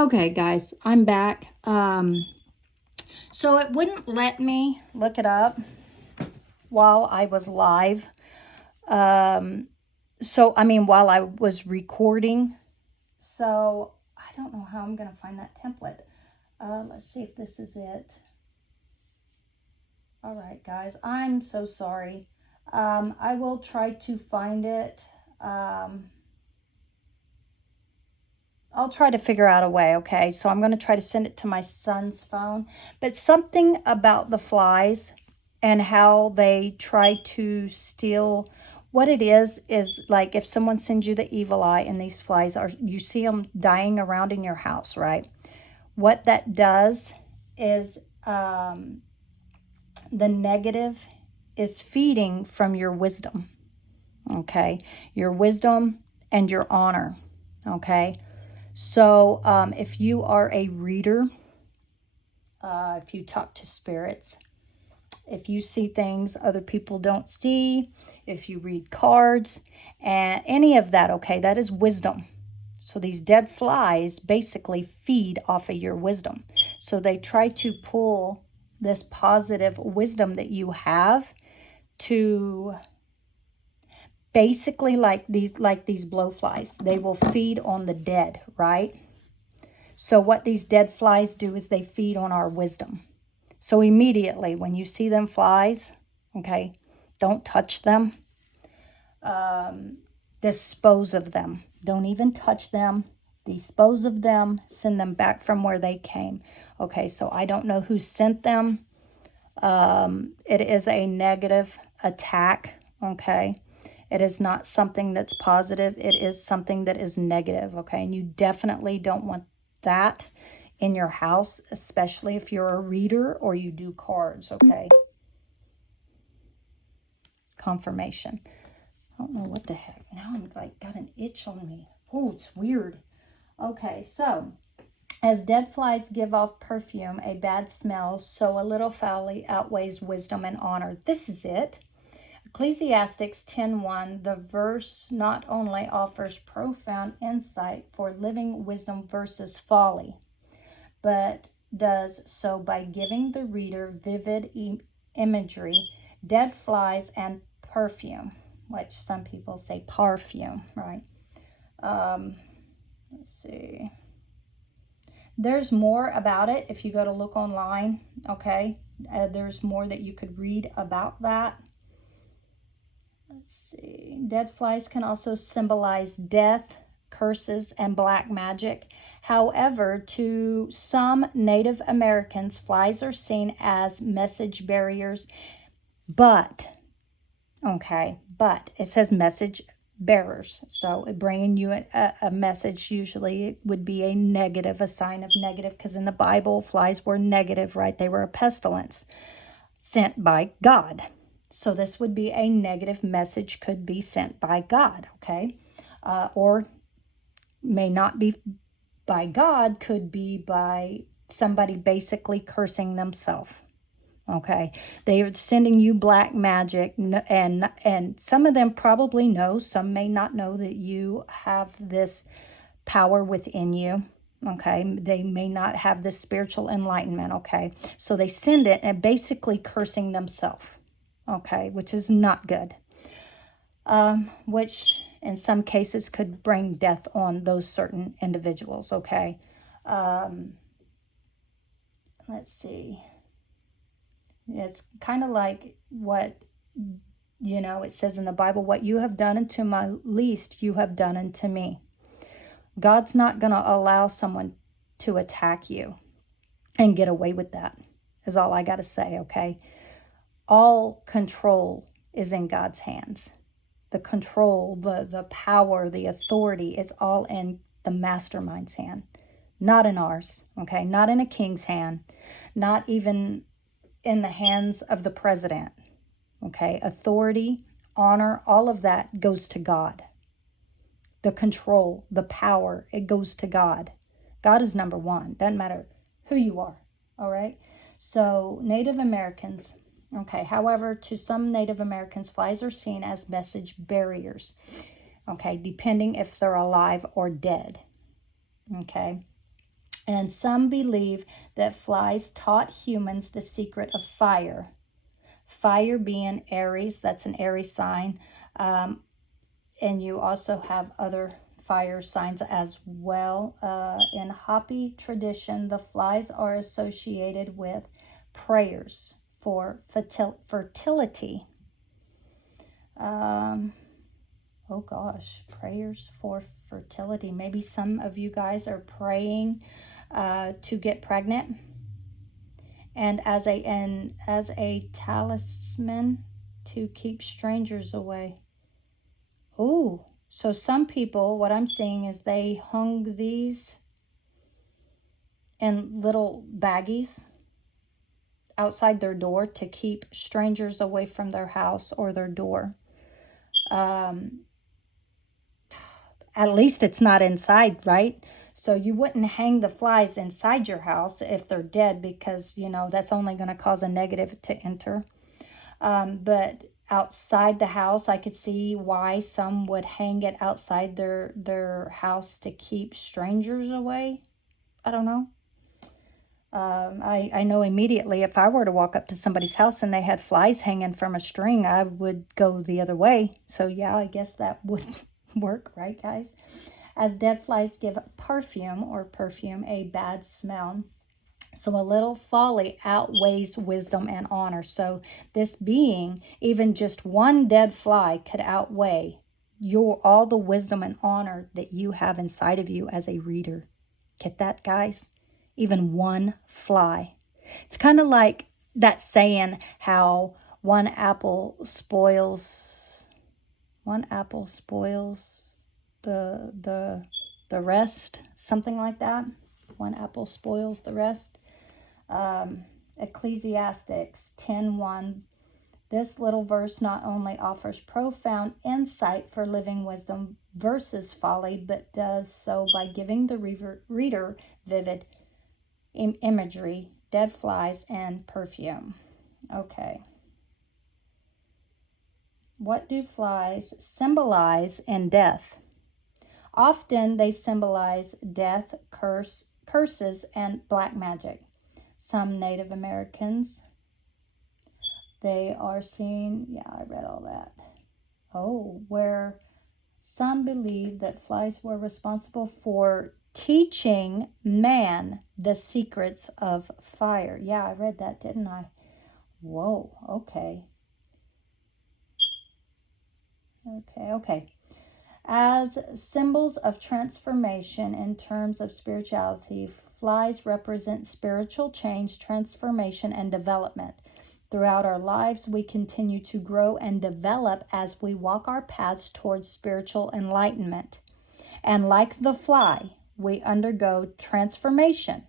Okay, guys, I'm back. So it wouldn't let me look it up while I was live. While I was recording. So I don't know how I'm going to find that template. Let's see if this is it. All right, guys, I'm so sorry. I will try to find it. I'll try to figure out a way, okay? So I'm going to try to send it to my son's phone. But something about the flies and how they try to steal, what it is like if someone sends you the evil eye and these flies are, you see them dying around in your house, right? What that does is the negative is feeding from your wisdom, okay? Your wisdom and your honor, okay? So if you are a reader, if you talk to spirits, if you see things other people don't see, if you read cards, and any of that, okay, that is wisdom. So these dead flies basically feed off of your wisdom. So they try to pull this positive wisdom that you have to basically like these blowflies. They will feed on the dead, right? So what these dead flies do is they feed on our wisdom. So immediately when you see them flies, okay, don't touch them. Dispose of them. Don't even touch them. Dispose of them. Send them back from where they came. Okay, so I don't know who sent them. It is a negative attack, okay? It is not something that's positive. It is something that is negative, okay? And you definitely don't want that in your house, especially if you're a reader or you do cards, okay? Confirmation. I don't know what the heck. Now I'm like got an itch on me. Oh, it's weird. Okay, so as dead flies give off perfume, a bad smell, so a little folly outweighs wisdom and honor. This is it. Ecclesiastes 10:1, the verse not only offers profound insight for living wisdom versus folly, but does so by giving the reader vivid imagery, dead flies, and perfume, which some people say perfume, right? Let's see. There's more about it if you go to look online, okay? There's more that you could read about that. Let's see. Dead flies can also symbolize death, curses, and black magic. However, to some Native Americans, flies are seen as message barriers. But it says message bearers. So bringing you a message, usually it would be a negative, a sign of negative, because in the Bible, flies were negative, right? They were a pestilence sent by God. So this would be a negative message, could be sent by God, okay? Or may not be by God, could be by somebody basically cursing themselves, okay? They are sending you black magic, and some of them probably know, some may not know that you have this power within you, okay? They may not have this spiritual enlightenment, okay? So they send it and basically cursing themselves, okay, which is not good, which in some cases could bring death on those certain individuals, okay? Let's see. It's kind of like what, it says in the Bible, what you have done unto my least, you have done unto me. God's not going to allow someone to attack you and get away with that, is all I got to say, okay? All control is in God's hands. The control, the power, the authority, it's all in the mastermind's hand, not in ours, okay? Not in a king's hand, not even in the hands of the president, okay? Authority, honor, all of that goes to God. The control, the power, it goes to God. God is number one. Doesn't matter who you are, all right? So Native Americans, okay, however, to some Native Americans, flies are seen as message barriers, okay, depending if they're alive or dead, okay? And some believe that flies taught humans the secret of fire. Fire being Aries, that's an Aries sign. And you also have other fire signs as well. In Hopi tradition, the flies are associated with prayers for fertility. Oh gosh, prayers for fertility. Maybe some of you guys are praying to get pregnant, and as a talisman to keep strangers away. Oh, so some people, what I'm seeing is they hung these in little baggies outside their door to keep strangers away from their house or their door. At least it's not inside, right? So you wouldn't hang the flies inside your house if they're dead, because, you know, that's only going to cause a negative to enter. But outside the house, I could see why some would hang it outside their house to keep strangers away. I don't know. I know immediately if I were to walk up to somebody's house and they had flies hanging from a string, I would go the other way. So yeah, I guess that would work, right, guys? As dead flies give perfume a bad smell. So a little folly outweighs wisdom and honor. So this being, even just one dead fly could outweigh all the wisdom and honor that you have inside of you as a reader. Get that, guys? Even one fly. It's kind of like that saying, how one apple spoils the rest, something like that. One apple spoils the rest. Ecclesiastes 10:1. This little verse not only offers profound insight for living wisdom versus folly, but does so by giving the reader vivid imagery, dead flies, and perfume. Okay. What do flies symbolize in death? Often they symbolize death, curses, and black magic. Some Native Americans, they are seen, yeah, I read all that. Oh, where some believe that flies were responsible for teaching man the secrets of fire. Yeah, I read that, didn't I? Whoa, okay. Okay. As symbols of transformation in terms of spirituality, flies represent spiritual change, transformation, and development. Throughout our lives, we continue to grow and develop as we walk our paths towards spiritual enlightenment. And like the fly, we undergo transformation,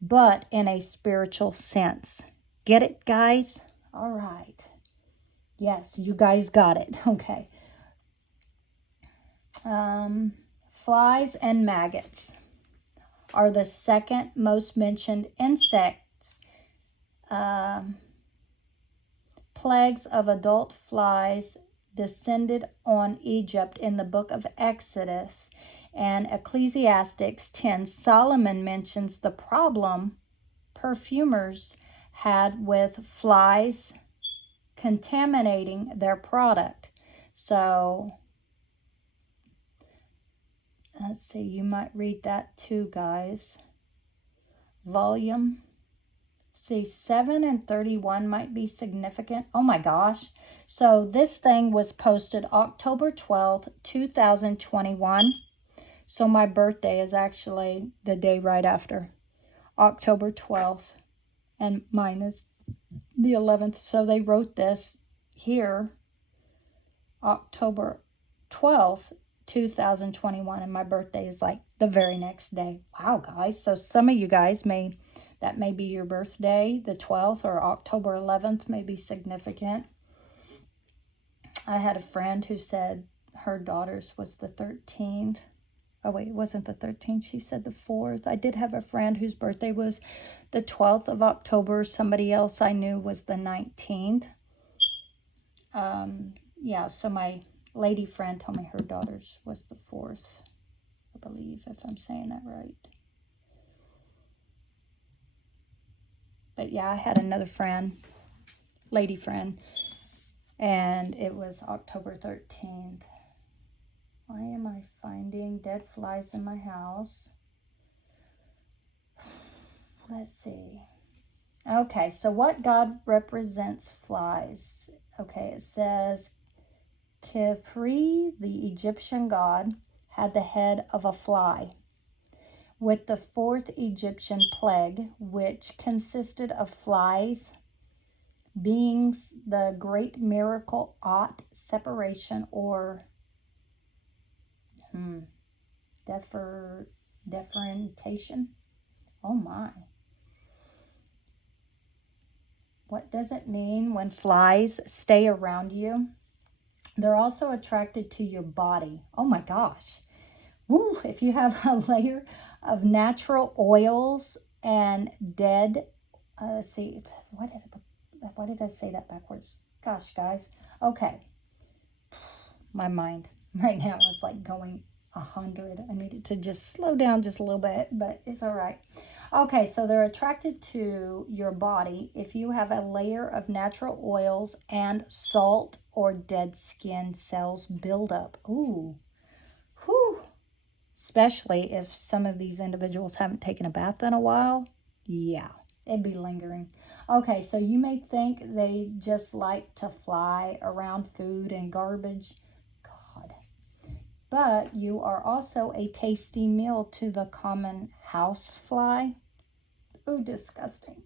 but in a spiritual sense. Get it, guys? All right. Yes, you guys got it. Okay. Flies and maggots are the second most mentioned insects. Plagues of adult flies descended on Egypt in the book of Exodus, and Ecclesiastes 10. Solomon mentions the problem perfumers had with flies contaminating their product. So let's see, you might read that too, guys. Volume, see, 7 and 31 might be significant. Oh my gosh. So this thing was posted October 12th, 2021. So my birthday is actually the day right after, October 12th. And mine is the 11th. So they wrote this here, October 12th, 2021, and my birthday is like the very next day. Wow, guys. So some of you guys that may be your birthday, the 12th, or October 11th may be significant. I had a friend who said her daughter's was the 13th. Oh wait, it wasn't the 13th. She said the 4th. I did have a friend whose birthday was the 12th of October. Somebody else I knew was the 19th. Yeah, so my lady friend told me her daughter's was the 4th, I believe, if I'm saying that right. But yeah, I had another friend, lady friend, and it was October 13th. Why am I finding dead flies in my house? Let's see. Okay, so what god represents flies? Okay, it says Khepri, the Egyptian god, had the head of a fly. With the fourth Egyptian plague, which consisted of flies, being the great miracle Ot, separation, or differentiation. Oh my. What does it mean when flies stay around you? They're also attracted to your body. Oh my gosh. Woo, if you have a layer of natural oils and dead, let's see, why did I say that backwards? Gosh, guys. Okay. My mind right now is like going 100. I needed to just slow down just a little bit, but it's all right. Okay, so they're attracted to your body if you have a layer of natural oils and salt or dead skin cells buildup. Ooh, whew. Especially if some of these individuals haven't taken a bath in a while. Yeah, it'd be lingering. Okay, so you may think they just like to fly around food and garbage. God. But you are also a tasty meal to the common housefly. Ooh, disgusting.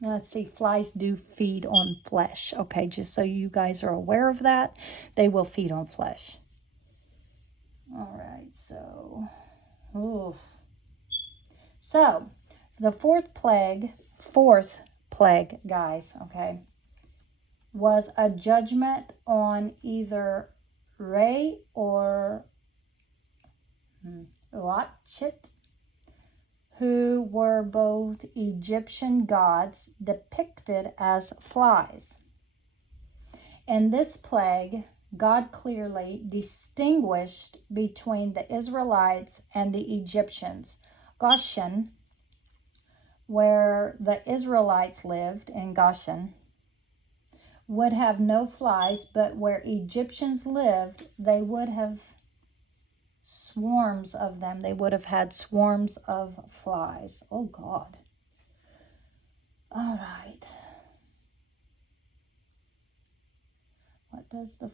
Let's see, flies do feed on flesh. Okay, just so you guys are aware of that, they will feed on flesh. All right, so, ooh. So, the fourth plague, guys, okay, was a judgment on either Re or Uatchit, who were both Egyptian gods depicted as flies. In this plague, God clearly distinguished between the Israelites and the Egyptians. Goshen, where the Israelites lived in Goshen, would have no flies, but where Egyptians lived, they would have swarms of them. They would have had swarms of flies. Oh, God. All right. What does the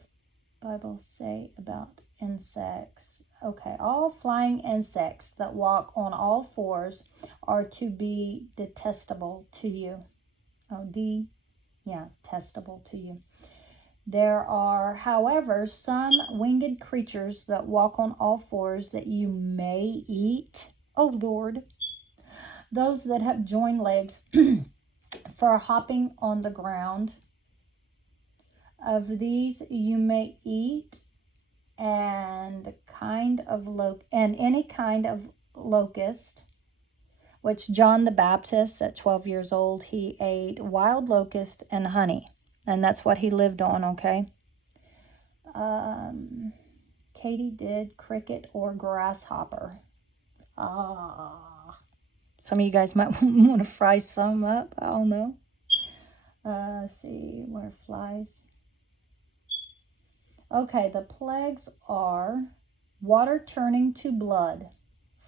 Bible say about insects? Okay, all flying insects that walk on all fours are to be detestable to you. Testable to you. There are, however, some winged creatures that walk on all fours that you may eat. Oh, Lord. Those that have joined legs for hopping on the ground. Of these you may eat, and any kind of locust, which John the Baptist at 12 years old, he ate wild locust and honey, and that's what he lived on. Okay. Katie did cricket or grasshopper. Some of you guys might want to fry some up. I don't know. Let's see, where flies. Okay, the plagues are water turning to blood,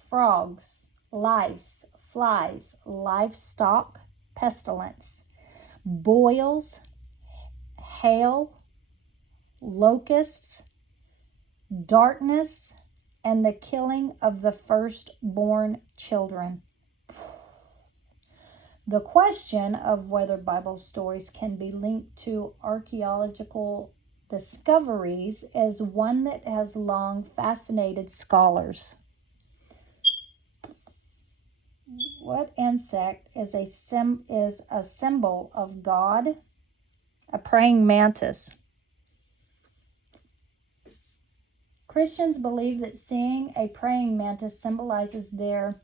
frogs, lice, flies, livestock, pestilence, boils, hail, locusts, darkness, and the killing of the firstborn children. The question of whether Bible stories can be linked to archaeological discoveries is one that has long fascinated scholars. What insect is a symbol of God? A praying mantis. Christians believe that seeing a praying mantis symbolizes their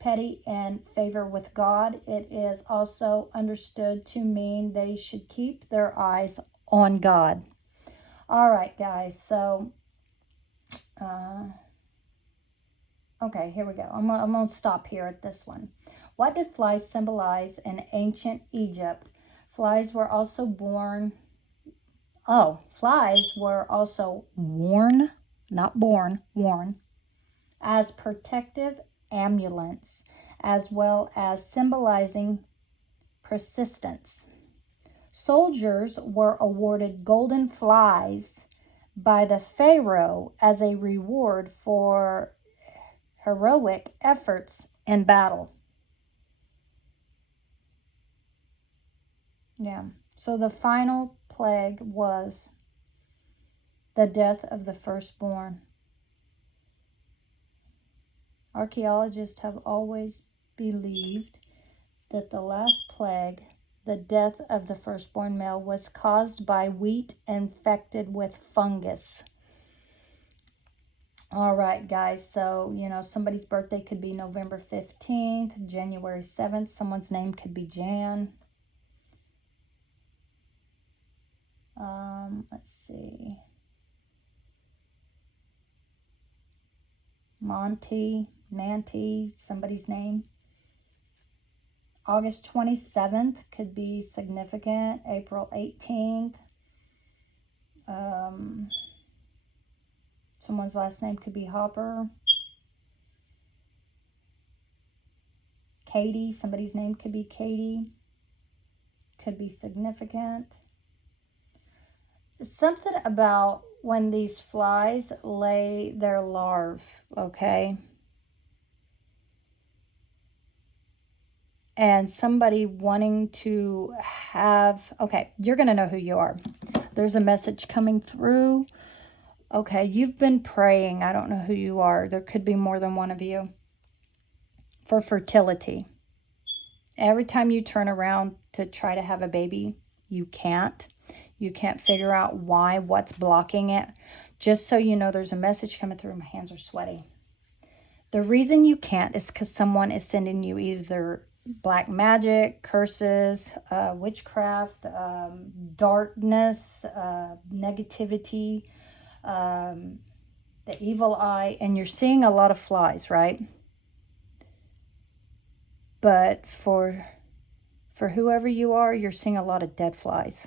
piety and favor with God. It is also understood to mean they should keep their eyes on God. All right, guys, so, okay, here we go. I'm going to stop here at this one. What did flies symbolize in ancient Egypt? Flies were also worn, not born, worn, as protective amulets, as well as symbolizing persistence. Soldiers were awarded golden flies by the pharaoh as a reward for heroic efforts in battle. Yeah. So the final plague was the death of the firstborn. Archaeologists have always believed that the last plague, the death of the firstborn male, was caused by wheat infected with fungus. All right, guys. So, somebody's birthday could be November 15th, January 7th. Someone's name could be Jan. Let's see. Manti, somebody's name. August 27th could be significant. April 18th. Someone's last name could be Hopper. Katie, somebody's name could be Katie. Could be significant. Something about when these flies lay their larvae, okay? And somebody wanting to have, okay, you're going to know who you are. There's a message coming through. Okay, you've been praying. I don't know who you are. There could be more than one of you. For fertility. Every time you turn around to try to have a baby, you can't. You can't figure out why, what's blocking it. Just so you know, there's a message coming through. My hands are sweaty. The reason you can't is because someone is sending you either black magic, curses, witchcraft, darkness, negativity, the evil eye, and you're seeing a lot of flies, right? But for whoever you are, you're seeing a lot of dead flies.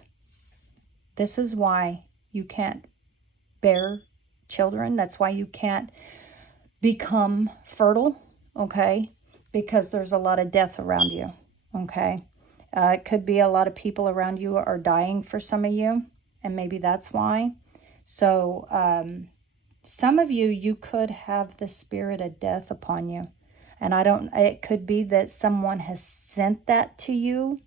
This is why you can't bear children. That's why you can't become fertile, okay? Because there's a lot of death around you, okay? It could be a lot of people around you are dying for some of you, and maybe that's why. So some of you could have the spirit of death upon you. And it could be that someone has sent that to you.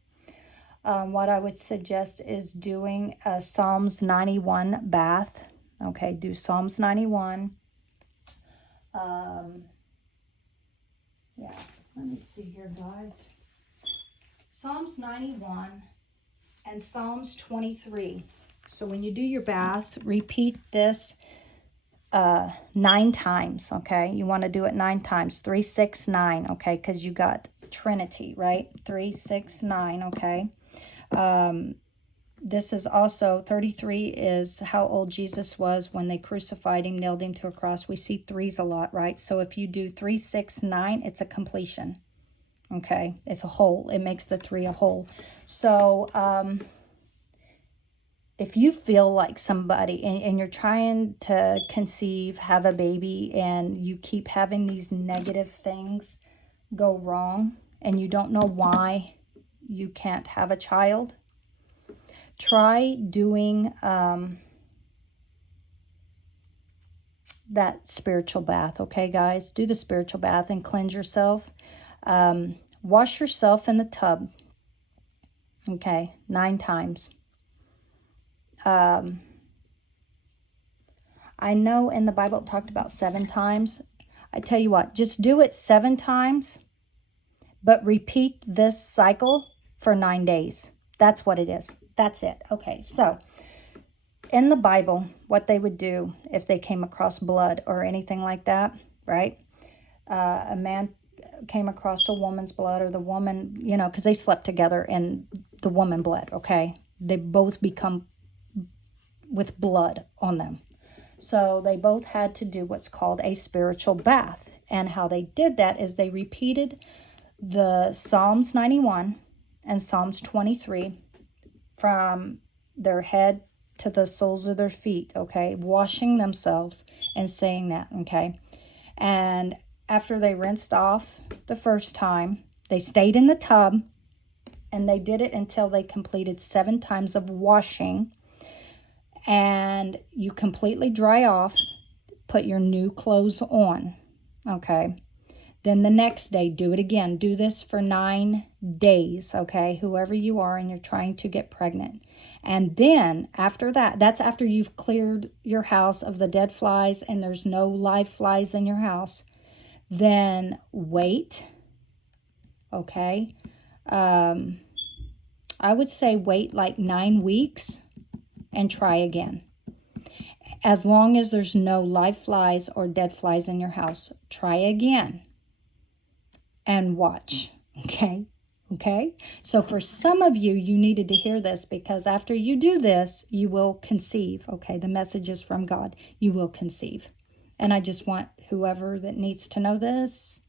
What I would suggest is doing a Psalms 91 bath. Okay, do Psalms 91. Yeah, let me see here, guys. Psalms 91 and Psalms 23. So when you do your bath, repeat this 9 times, okay? You want to do it 9 times. 3, 6, 9, okay? Because you got Trinity, right? 3, 6, 9, okay? This is also, 33 is how old Jesus was when they crucified him, nailed him to a cross. We see 3s a lot, right? So if you do 3, 6, 9, it's a completion, okay? It's a whole. It makes the 3 a whole. So, if you feel like somebody and you're trying to conceive, have a baby, and you keep having these negative things go wrong and you don't know why you can't have a child, try doing that spiritual bath, okay, guys? Do the spiritual bath and cleanse yourself. Wash yourself in the tub, okay, 9 times. I know in the Bible it talked about 7 times. I tell you what, just do it 7 times, but repeat this cycle for 9 days. That's what it is. That's it. Okay, so in the Bible, what they would do if they came across blood or anything like that, right? A man came across a woman's blood, or the woman, because they slept together and the woman bled, okay? They both become with blood on them. So they both had to do what's called a spiritual bath. And how they did that is they repeated the Psalms 91 and Psalms 23 from their head to the soles of their feet, okay? Washing themselves and saying that, okay? And after they rinsed off the first time, they stayed in the tub, and they did it until they completed 7 times of washing. And you completely dry off, put your new clothes on, okay? Then the next day, do it again. Do this for 9 days, okay? Whoever you are and you're trying to get pregnant. And then after that, that's after you've cleared your house of the dead flies and there's no live flies in your house. Then wait, okay? I would say wait like 9 weeks and try again. As long as there's no live flies or dead flies in your house, try again. And watch, okay? Okay? So for some of you, you needed to hear this, because after you do this, you will conceive, okay? The message is from God. You will conceive. And I just want whoever that needs to know this,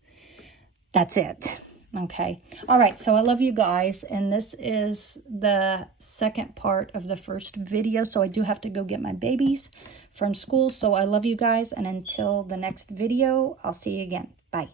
that's it, okay? All right, so I love you guys, and this is the second part of the first video, so I do have to go get my babies from school. So I love you guys, and until the next video, I'll see you again. Bye.